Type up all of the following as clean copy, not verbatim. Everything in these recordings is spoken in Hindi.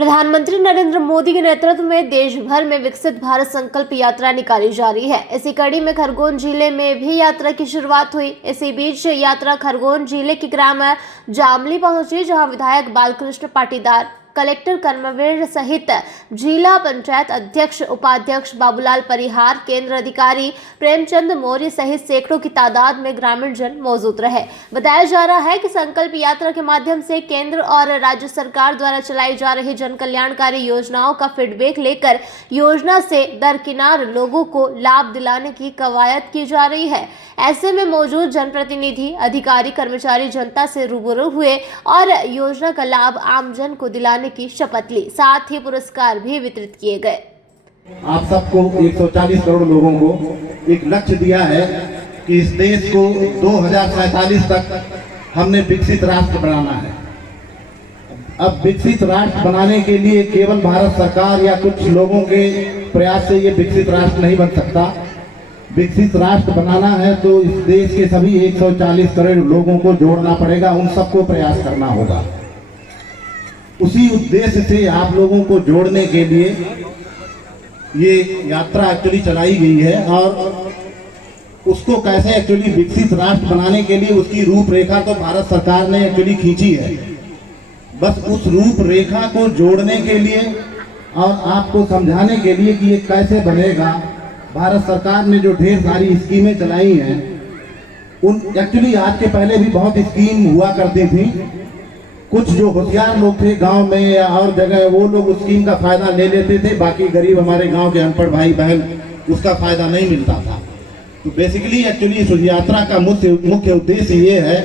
प्रधानमंत्री नरेंद्र मोदी के नेतृत्व में देश भर में विकसित भारत संकल्प यात्रा निकाली जा रही है। इसी कड़ी में खरगोन जिले में भी यात्रा की शुरुआत हुई। इसी बीच यात्रा खरगोन जिले के ग्राम जामली पहुंची, जहां विधायक बालकृष्ण पाटीदार, कलेक्टर कर्मवीर सहित जिला पंचायत अध्यक्ष, उपाध्यक्ष बाबूलाल परिहार, केंद्र अधिकारी प्रेमचंद मौर्य सहित सैकड़ों की तादाद में ग्रामीण जन मौजूद रहे। बताया जा रहा है कि संकल्प यात्रा के माध्यम से केंद्र और राज्य सरकार द्वारा चलाई जा रही जन कल्याणकारी योजनाओं का फीडबैक लेकर योजना से दरकिनार लोगों को लाभ दिलाने की कवायद की जा रही है। ऐसे में मौजूद जनप्रतिनिधि, अधिकारी, कर्मचारी जनता से रूबरू हुए और योजना का लाभ आमजन को दिलाने की शपथ ली। साथ ही पुरस्कार भी वितरित किए गए। आप सबको 140 करोड़ लोगों को एक लक्ष्य दिया है कि इस देश को 2047 तक हमने विकसित राष्ट्र बनाना है। अब विकसित राष्ट्र बनाने के लिए केवल भारत सरकार या कुछ लोगों के प्रयास से ये विकसित राष्ट्र नहीं बन सकता। विकसित राष्ट्र बनाना है तो इस देश के सभी 140 करोड़ लोगों को जोड़ना पड़ेगा, उन सबको प्रयास करना होगा। उसी उद्देश्य से आप लोगों को जोड़ने के लिए ये यात्रा एक्चुअली चलाई गई है और उसको कैसे एक्चुअली विकसित राष्ट्र बनाने के लिए उसकी रूपरेखा तो भारत सरकार ने एक्चुअली खींची है। बस उस रूपरेखा को जोड़ने के लिए और आपको समझाने के लिए कि ये कैसे बनेगा, भारत सरकार ने जो ढेर सारी स्कीमें चलाई हैं, उन एक्चुअली आज के पहले भी बहुत स्कीम हुआ करती थी। कुछ जो होशियार लोग थे गांव में या और जगह, वो लोग उस स्कीम का फायदा ले लेते थे, बाकी गरीब हमारे गांव के अनपढ़ भाई बहन उसका फायदा नहीं मिलता था। तो बेसिकली एक्चुअली इस यात्रा का मुख्य उद्देश्य ये है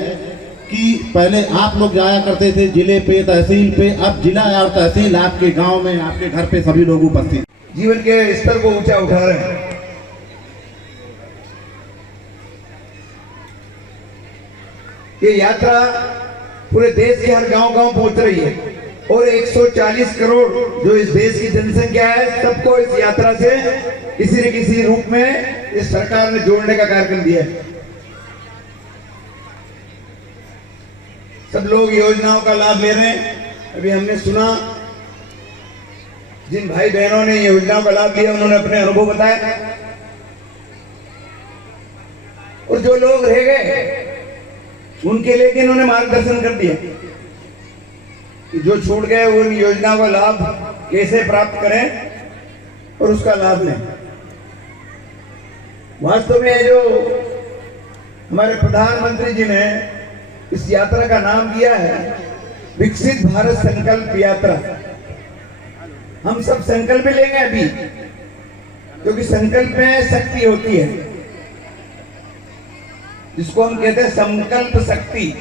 कि पहले आप लोग जाया करते थे जिले पे, तहसील पे, अब जिला और तहसील आपके गांव में, आपके घर पे सभी लोग उपस्थित जीवन के स्तर को ऊंचा उठा रहे हैं। ये यात्रा पूरे देश के हर गांव-गांव पहुंच रही है और 140 करोड़ जो इस देश की जनसंख्या है, सबको इस यात्रा से किसी न किसी रूप में इस सरकार ने जोड़ने का कार्यक्रम दिया है। सब लोग योजनाओं का लाभ ले रहे हैं। अभी हमने सुना जिन भाई बहनों ने योजनाओं का लाभ लिया, उन्होंने अपने अनुभव बताया और जो लोग रह गए उनके लिए इन्होंने मार्गदर्शन कर दिया कि जो छूट गए उन योजनाओं का लाभ कैसे प्राप्त करें और उसका लाभ लें। वास्तव में जो हमारे प्रधानमंत्री जी ने इस यात्रा का नाम दिया है विकसित भारत संकल्प यात्रा, हम सब संकल्प लेंगे अभी, क्योंकि संकल्प में शक्ति होती है, जिसको हम कहते हैं संकल्प शक्ति।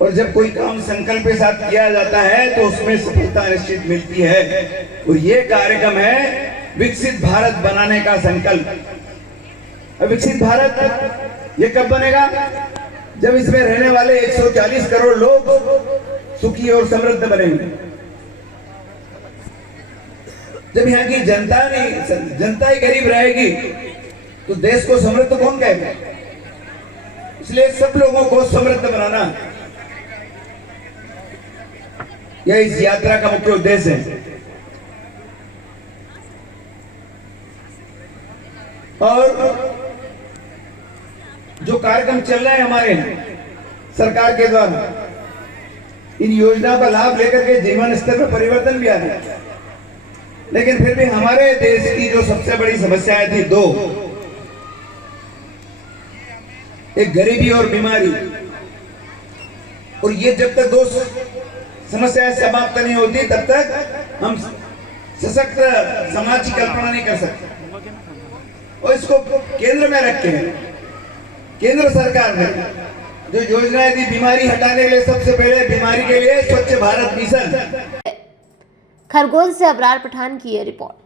और जब कोई काम संकल्प के साथ किया जाता है तो उसमें सफलता निश्चित मिलती है। और ये कार्यक्रम है विकसित भारत बनाने का संकल्प। विकसित भारत ये कब बनेगा? जब इसमें रहने वाले 140 करोड़ लोग सुखी और समृद्ध बनेंगे। जब यहाँ की जनता ही गरीब रहेगी तो देश को समृद्ध कौन कहेगा? इसलिए सब लोगों को समृद्ध बनाना यह इस यात्रा का मुख्य उद्देश्य है। और जो कार्यक्रम चल रहे हैं हमारे सरकार के द्वारा, इन योजनाओं का लाभ लेकर के जीवन स्तर में परिवर्तन भी आ रहा है। लेकिन फिर भी हमारे देश की जो सबसे बड़ी समस्याएं थी दो, एक गरीबी और बीमारी, और ये जब तक दो समस्याएं समाप्त नहीं होती तब तक हम सशक्त समाज की कल्पना नहीं कर सकते। और इसको केंद्र में रख के केंद्र सरकार ने जो योजनाएं दी बीमारी हटाने के लिए, सबसे पहले बीमारी के लिए स्वच्छ भारत मिशन। खरगोन से अबरार पठान की ये रिपोर्ट।